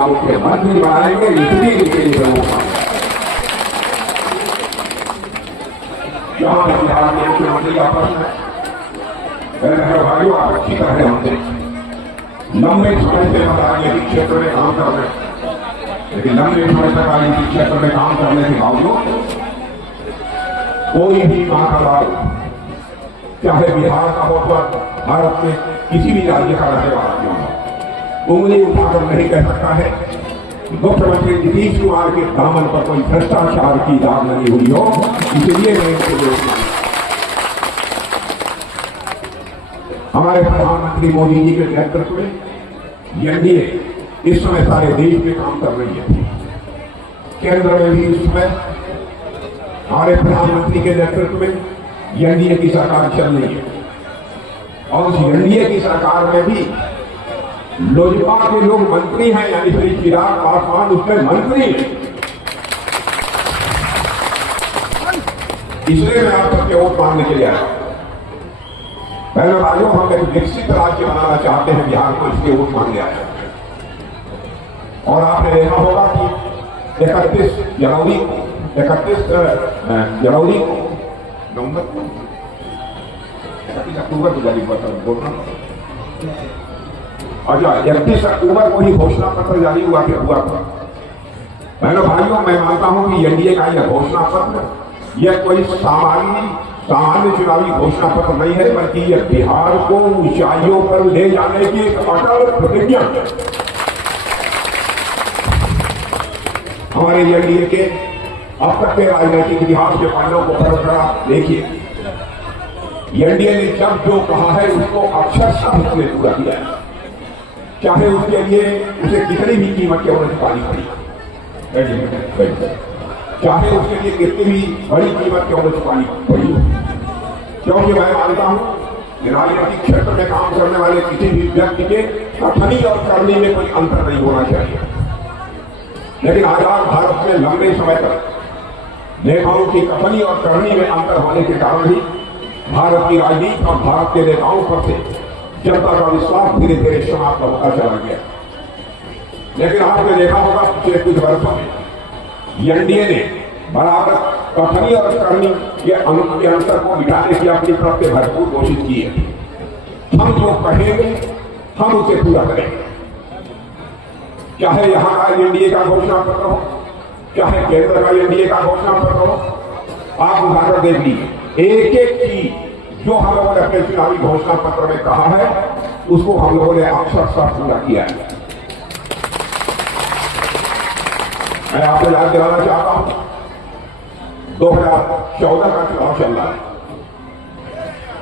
मुख्यमंत्री बनाएंगे इसलिए इनके लिए लोगों का यहाँ पर बिहार के मुख्यमंत्री का प्रश्न है। मेरे भाइयों, आप अच्छी तरह होंगे लंबे समय से राजनीतिक क्षेत्र में काम कर रहे, लेकिन लंबे समय तक राजनीतिक क्षेत्र में काम करने के बावजूद कोई भी महाराज चाहे बिहार का हो या भारत में किसी भी राज्य का रहने वाला क्यों हो, उंगली उठाकर नहीं कह सकता है मुख्यमंत्री नीतीश कुमार के दामन पर कोई भ्रष्टाचार की दाग लगी हुई हो। इसलिए मैं इनके लिए हमारे प्रधानमंत्री मोदी जी के नेतृत्व में एनडीए इस समय सारे देश में काम कर रही है। केंद्र में भी इस समय हमारे प्रधानमंत्री के नेतृत्व में एनडीए की सरकार चल रही है और उस एनडीए की सरकार में भी लोजपा के लोग मंत्री हैं, यानी श्री चिराग पासवान उसमें मंत्री हैं। इसलिए मैं आप सबके वोट मांगने के लिए आया। पहले भाइयों, हम एक विकसित राज्य बनाना चाहते हैं बिहार को, इसके वोट मांगने आए। और आपने देखा होगा कि 31 जनवरी को नवंबर को 31 अक्टूबर को जारी हुआ था बोलना। अच्छा, 31 अक्टूबर को ही घोषणा पत्र जारी हुआ था। बहनों भाइयों, मैं मानता हूं कि एनडीए का यह घोषणा पत्र यह कोई सामान्य चुनावी घोषणा पत्र नहीं है, बल्कि यह बिहार को ऊंचाइयों पर ले जाने की एक अटल प्रतिज्ञा है। हमारे एनडीए के अब तक के राजनीतिक इतिहास के पन्नों को पढ़कर देखिए, एनडीए ने जब जो कहा है उसको अक्षरशः उसने पूरा किया है, चाहे उसके लिए उसे कितनी भी कीमत की औरत चुकानी पड़ी, चाहे उसके लिए कितनी भी बड़ी कीमत की औरत चुकानी पड़ी। क्योंकि मैं मानता हूं कि राजनीतिक क्षेत्र में काम करने वाले किसी भी व्यक्ति के कथनी और करनी में कोई अंतर नहीं होना चाहिए। लेकिन आजाद भारत में लंबे समय तक नेताओं की कथनी और करनी में अंतर होने के कारण ही भारत की राजनीति और भारत के नेताओं पर से जनता का विश्वास धीरे धीरे समाप्त होता चला गया। लेकिन आपने देखा होगा पिछले कुछ वर्षों में एनडीए ने बराबर कथनी और करनी के अंतर को मिटाने की अपनी तरफ से भरपूर कोशिश की है। हम जो कहेंगे हम उसे पूरा करेंगे, चाहे यहां का एनडीए का घोषणा पत्र हो, चाहे केंद्र का एनडीए का घोषणा पत्र हो। आप उठाकर देख लीजिए, एक एक चीज जो हम लोगों ने अपने चुनावी घोषणा पत्र में कहा है उसको हम लोगों ने अक्षरशः पूरा किया है। मैं आपको याद दिलाना चाहता हूं, 2014 का चुनाव चल रहा है।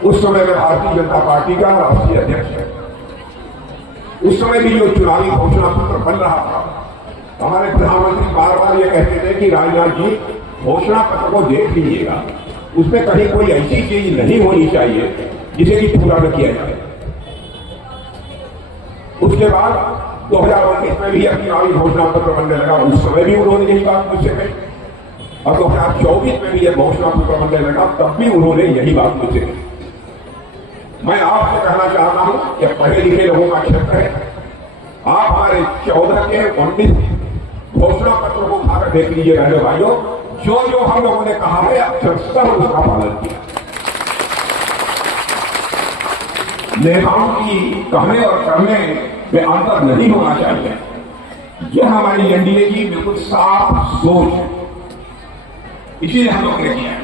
उस समय में भारतीय जनता पार्टी का राष्ट्रीय अध्यक्ष है। उस समय भी जो चुनावी घोषणा पत्र बन रहा था, हमारे प्रधानमंत्री बार बार ये कहते थे कि राजनाथ जी घोषणा पत्र को देख लीजिएगा, उसमें कहीं कोई ऐसी चीज नहीं होनी चाहिए जिसे कि पूरा न किया जाए। उसके बाद 2019 में भी चुनावी घोषणा पत्र बनने लगा, उस समय भी उन्होंने यही बात मुझसे कही, और 2024 में भी यह घोषणा पत्र बनने लगा, तब भी उन्होंने यही बात मुझसे कही। मैं आपसे कहना चाहता हूं कि पढ़े लिखे लोगों का क्षेत्र है, आप हमारे 14 के 19 घोषणा पत्र को उठाकर देख लीजिए। बहनों भाइयों, जो जो हम लोगों ने कहा है अक्षरशः उसका पालन किया। नेताओं की कहने और करने में अंतर नहीं होना चाहिए, यह हमारी एनडीए की बिल्कुल साफ सोच है, इसीलिए हम लोगों ने किया है।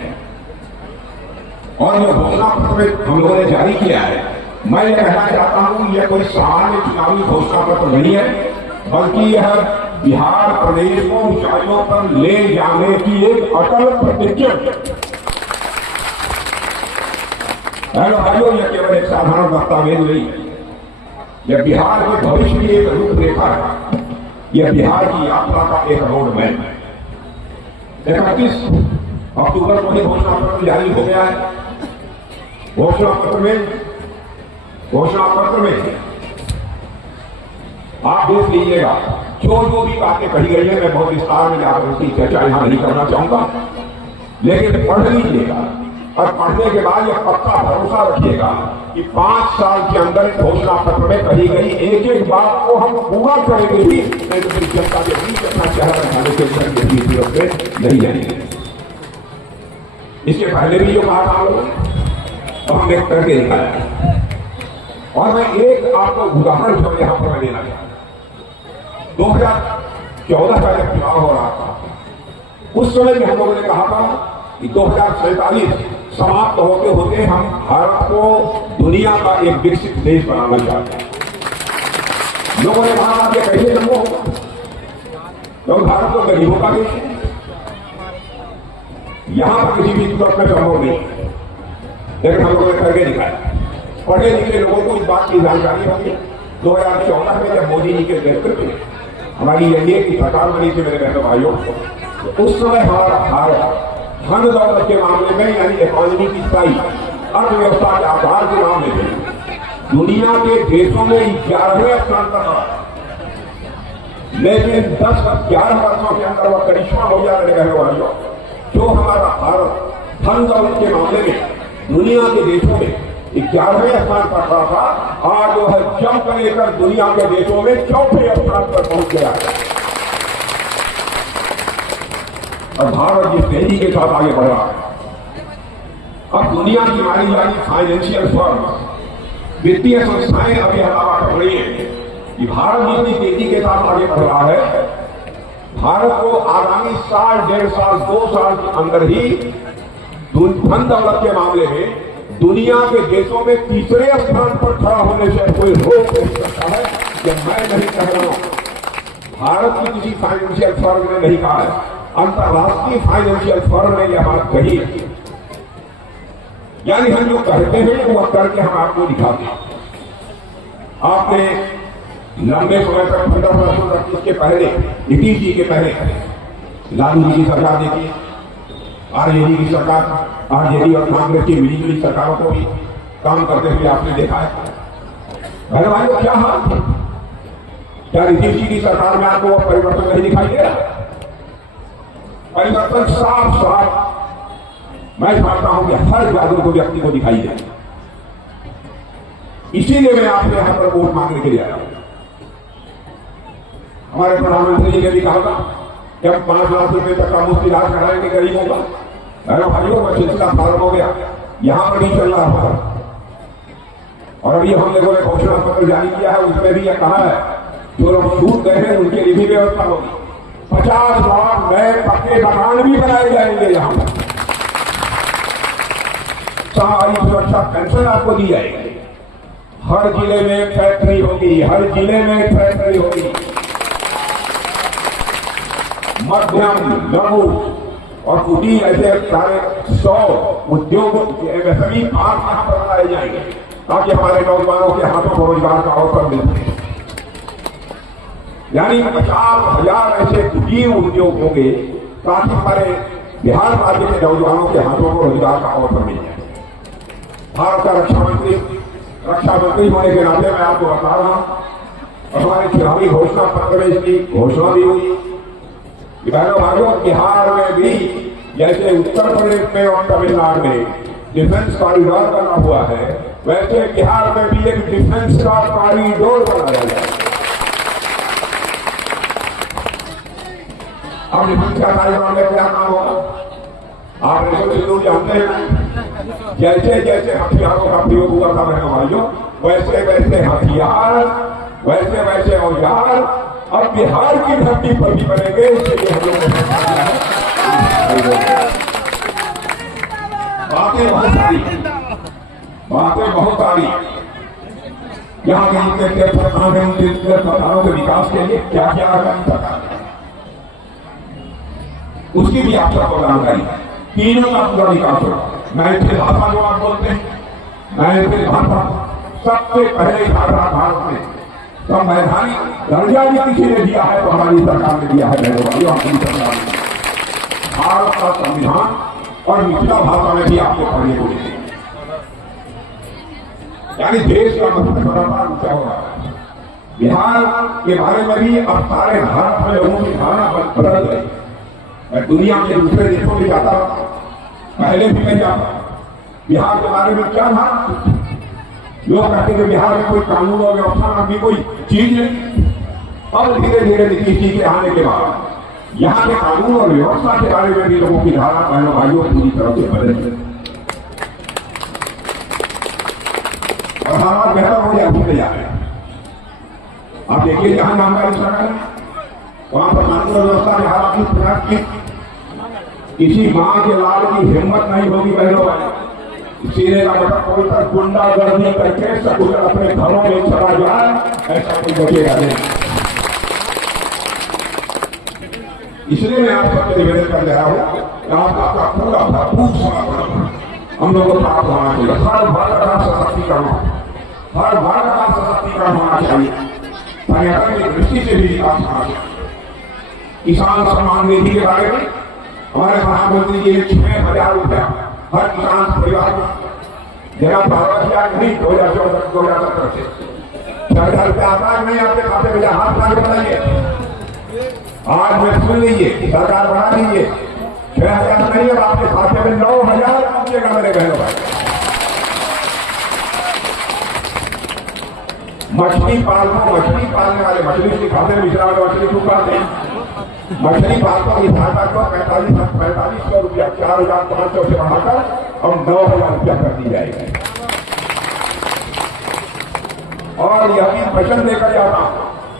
और जो घोषणा पत्र में हम लोगों ने जारी किया है, मैं ये कहना चाहता हूं, यह कोई सामान्य चुनावी घोषणा पत्र नहीं है, बल्कि यह बिहार प्रदेश को ऊंचाइयों पर ले जाने की एक अटल प्रतिज्ञा है। भाइयों, यह केवल एक साधारण दस्तावेज नहीं है, यह बिहार के भविष्य की एक रूपरेखा है, यह बिहार की यात्रा का एक रोड मैप है। 31 अक्टूबर को ही घोषणा पत्र जारी हो गया है। घोषणा पत्र में आप देख लीजिएगा, जो जो भी बातें कही गई है, मैं बहुत विस्तार में जाकर उसकी चर्चा यहां नहीं करना चाहूंगा, लेकिन पढ़ लीजिएगा और पढ़ने के बाद यह पक्का भरोसा रखिएगा कि 5 साल के अंदर घोषणा पत्र में कही गई एक एक बात को हम पूरा करेंगे ही, नहीं तो फिर जनता के बीच अपना चेहरा दिखाने के लिए नहीं जाएंगे। इसके पहले भी जो बात आप लोग तो हमने करके दिखाया। और मैं एक आपको उदाहरण जो यहां पर मैं देना चाहता हूं। 2014 का जब चुनाव हो रहा था, उस समय में हम लोगों ने कहा था कि 2047 समाप्त होते होते हम भारत को दुनिया का एक विकसित देश बनाना चाहते हैं। लोगों ने कहा कि कैसे संभव होगा, क्योंकि भारत तो गरीबों का देश है, यहां पर किसी भी सूरत में संभव नहीं। लेकिन हम लोगों ने करके दिखाया। पढ़े लिखे लोगों को इस बात की जानकारी होगी। 2014 में जब मोदी जी के नेतृत्व में हमारी एनडीए की सरकार बनी थी मेरे बहनों भाइयों, तो उस समय हमारा भारत धन दौलत के मामले में यानी इकोनॉमी की स्थायी अर्थव्यवस्था के आधार के मामले में दुनिया के देशों में 11वें स्थान पर रहा। लेकिन 10-11 वर्षों के अंदर वह करिश्मा हो गया मेरे बहनों भाइयों, जो हमारा भारत धन दौलत के मामले में दुनिया के देशों में 11वें स्थान पर खड़ा था, आज वो है जंप लेकर दुनिया के देशों में 4थे स्थान पर पहुंच गया है। और भारत जिस तेजी के साथ आगे बढ़ रहा है, अब दुनिया की मानी जानी फाइनेंशियल फर्म, वित्तीय संस्थाएं अभी हल्ला कर रही है कि भारत जितनी तेजी के साथ आगे बढ़ रहा है, भारत को आगामी साल, 1.5 साल, 2 साल के अंदर ही धन दौलत के मामले में दुनिया के देशों में 3रे स्थान पर खड़ा होने से कोई रोक नहीं सकता है। जब मैं नहीं कह रहा हूं, भारत की किसी फाइनेंशियल फर्म ने नहीं कहा है, अंतरराष्ट्रीय फाइनेंशियल फर्म ने यह बात कही। यानी हम जो कहते हैं वो करके हम आपको दिखाते हैं। आपने लंबे समय तक 15 के पहले, नीतीश जी के पहले लालू जी की सरकार देखी, आरजेडी की सरकार, आरजेडी और कांग्रेस की मिलीजुली सरकारों को भी काम करते हुए आपने देखा है। पहले भाई को क्या हाल था? क्या नीतीश जी की सरकार में आपको वह परिवर्तन नहीं दिखाई दे रहा? परिवर्तन साफ साफ मैं समझता हूं कि हर जागरूक व्यक्ति को दिखाई दे। इसीलिए मैं आपसे यहां पर वोट मांगने के लिए आया हूं। हमारे प्रधानमंत्री जी ने भी कहा था कि हम 5 लाख रुपए तक का मुफ्त इलाज कराएंगे गरीबों का। अरे भाइयों का सिलसिला प्रारंभ हो गया, यहां पर नहीं चल रहा हमारा। और अभी हम लोगों ने घोषणा पत्र जारी किया है, उसमें भी यह कहा है जो लोग छूट गए हैं उनके लिए भी व्यवस्था होगी। 50 लाख नए पक्के मकान भी बनाए जाएंगे। यहां पर सामाजिक सुरक्षा पेंशन आपको दी जाएगी। हर जिले में फैक्ट्री होगी, हर जिले में फैक्ट्री होगी। मध्यम, लघु और कुटीर ऐसे सारे 100 उद्योग एमएसएमई पार्क यहां पर बनाए जाएंगे ताकि हमारे नौजवानों के हाथों को रोजगार का अवसर मिल सके। यानी 50,000 ऐसे कुटीर उद्योग होंगे ताकि हमारे बिहार राज्य के नौजवानों के हाथों को रोजगार का अवसर मिल जाए। भारत का रक्षा मंत्री होने के नाते मैं आपको बता रहा हूं, हमारे चुनावी घोषणा पत्र में इसकी घोषणा भी हुई। भाइयों, बिहार में भी जैसे उत्तर प्रदेश में और तमिलनाडु में डिफेंस कॉरिडोर बना हुआ है, वैसे बिहार में भी एक डिफेंस का कॉरिडोर बनाया जाए। अब डिफेंस का कॉरिडोर में क्या काम होगा? आप रेसो जानते हैं, जैसे जैसे हथियारों का प्रयोग हुआ था बहनों भाइयों, वैसे वैसे हथियार, वैसे वैसे औजार अब बिहार की धरती पर भी बनेंगे। इसके लिए हम लोग बातें बहुत सारी यहाँ के उनके प्रधान है, उनके प्रधानों के विकास के लिए क्या क्या उसकी भी आप सबको जानकारी। तीनों का पूरा विकास होगा। मैथिली भाषा जो आप बोलते हैं, मैथिली भाषा सबसे पहले भारत में संवैधानिक दर्जा भी किसी ने दिया है तो हमारी सरकार ने दिया है। भारत का संविधान और मिथिला भाषा में भी आपको पढ़ने को मिलेगा। यानी देश का मतलब लगातार ऊंचा हो रहा है। बिहार के बारे में भी अब सारे भारत में लोगों की धारणा बदल गई। मैं दुनिया के दूसरे देशों में जाता पहले भी मैं जाता, बिहार के बारे में क्या था लोग कहते कि बिहार में कोई कानून और व्यवस्था नाम की कोई चीज नहीं। अब धीरे धीरे नीतीश जी के आने के बाद यहाँ के कानून और व्यवस्था के बारे में भी लोगों की धारणा बहनों भाइयों पूरी तरह से बदल गई और हालात बेहतर हो जाए होते जा रहे हैं। आप देखिए जहां नामकारी सरकार है वहां पर कानून और व्यवस्था के हालात की प्रयास की किसी मां के लाल की हिम्मत नहीं होगी बहनों भाई। सीने का मतलब कोई तक गुंडागर्दी करके सब कुछ अपने घरों में चला जाए ऐसा कोई बचेगा नहीं। इसलिए मैं आप सबसे निवेदन कर रहा हूं कि आपका पूरा भरपूर समर्थन हम लोगों को प्राप्त होना चाहिए। हर वर्ग का सशक्तिकरण, हर वर्ग का सशक्तिकरण होना चाहिए। पर्यटन की दृष्टि से भी विकास होना चाहिए। किसान सम्मान निधि के बारे में हमारे प्रधानमंत्री जी ने 6,000 रुपया हर किसान परिवार को देना प्रावधान नहीं 2014-2017 से 6,000 रुपया आता है नहीं आपके खाते में हाथ डाल बताइए। आज में सुन लीजिए सरकार बढ़ा दीजिए 6,000 नहीं है आपके खाते में 9,000 पहुंचेगा मेरे बहनों भाई। मछली पालने वाले मछली के खाते में विचरा वाले मछली खूब पाते हैं। मछली पालकों की सहायता को 4500 रुपया 4,500 से बढ़ाकर और 9,000 रुपया कर दी जाएगी। और यह भी वचन लेकर जाता हूं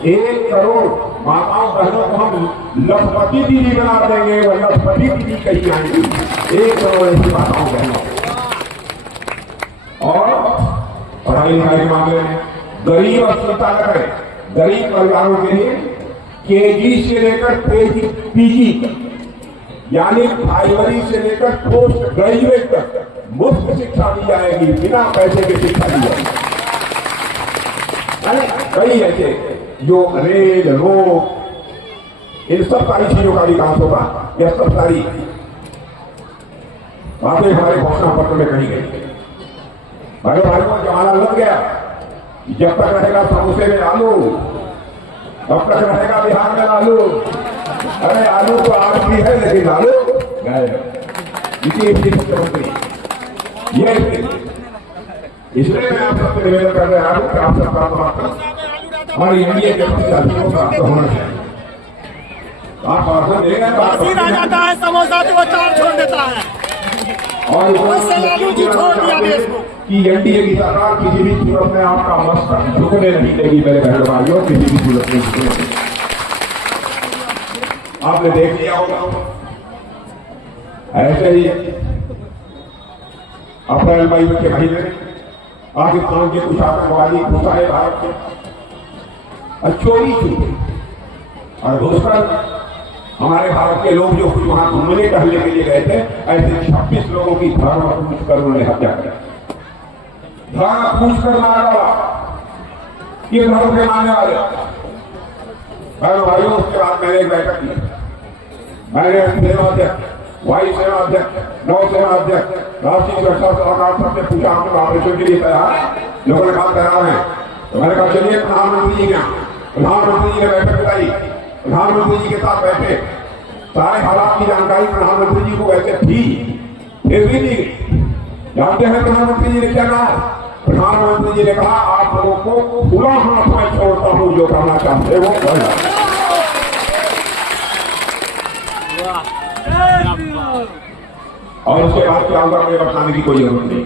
1 करोड़ माताओं बहनों को हम लखपति दीदी बना देंगे। वह लखपति दीदी कही आएंगी 1 करोड़ ऐसी माताओं बहनों। और पढ़ाई लिखाई के मामले में गरीब अस्पताल करें, गरीब परिवारों के लिए केजी से लेकर पीजी तक यानी प्राइमरी से लेकर पोस्ट ग्रेजुएट तक मुफ्त शिक्षा दी जाएगी, बिना पैसे की शिक्षा दी जाएगी। कई ऐसे जो रेल रोड इन सब सारी चीजों का विकास होगा। यह सब सारी बातें हमारे घोषणा पत्र में कही गई। भाई को जमाना लग गया, जब तक रहेगा समोसे में आलू तब तक रहेगा बिहार में लालू। अरे आलू तो आज भी है लेकिन लालू गए। इसी मुख्यमंत्री ये इसलिए मैं आप सबसे निवेदन कर रहा हूं कि आप सबका समर्थन हमारी एनडीए के प्रत्याशियों को प्राप्त होना चाहिए। आप भाषण देगा जाता है समोसा तो वो चार छोड़ देता है और छोड़ दिया देश को कि एनडीए की सरकार किसी भी सूरत में आपका मस्तक झुकने नहीं देगी मेरे बहन भाइयों, किसी भी सूरत में झुकने। आपने देख लिया होगा ऐसे ही अप्रैल मई के महीने में पाकिस्तान के कुछ आतंकवादी घुसाए भारत के चोरी छूटे और घुसकर हमारे भारत के लोग जो कुछ वहां घूमने टहलने के लिए गए थे ऐसे 26 लोगों की धर्म पूछ कर उन्होंने हत्या कर धर्म पूछ कर मारा डाला। ये धर्म के मानने वाले भाइयों उसके बाद मैंने एक बैठक की। मैंने सेनाध्यक्ष, वायु सेना अध्यक्ष, नौ सेना अध्यक्ष, राष्ट्रीय सुरक्षा सलाहकार सबसे पूछा आप लोग ऑपरेशन के लिए तैयार? लोगों ने कहा तैयार है। तो मैंने कहा चलिए प्रधानमंत्री जी क्या प्रधानमंत्री जी ने बैठक बुलाई। प्रधानमंत्री जी के साथ बैठे, सारे हालात की जानकारी प्रधानमंत्री जी को वैसे थी फिर भी दी गई। जानते हैं प्रधानमंत्री जी ने क्या कहा? प्रधानमंत्री जी ने कहा आप लोगों को खुला हाथ में छोड़ता हूं, जो करना चाहते वो करना। और उसके बाद क्या होगा मुझे बताने की कोई जरूरत नहीं।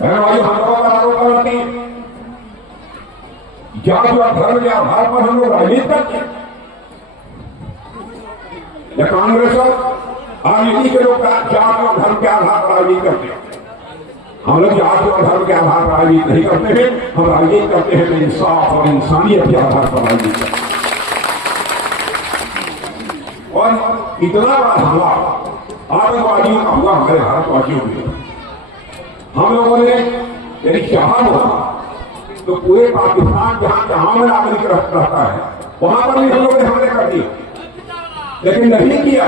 भाई हम लोगों का आरोप नहीं, जात और धर्म के आधार पर हम लोग राजनीति करते हैं या कांग्रेस और राजनीति के लोग जात और धर्म के आधार पर राजनीति करते हैं। हम लोग जात और धर्म के आधार पर राजनीति नहीं करते हैं, हम राजनीति करते हैं तो इंसाफ और इंसानियत के आधार पर राजनीति करते हैं। और इतना बड़ा हमला आतंकवादियों का हुआ हमारे भारतवासियों के, हम लोगों ने यदि चाहा होगा तो पूरे पाकिस्तान जहां जहां में नागरिक रहता है वहां पर भी हम लोगों ने हमले कर दिए, लेकिन नहीं किया।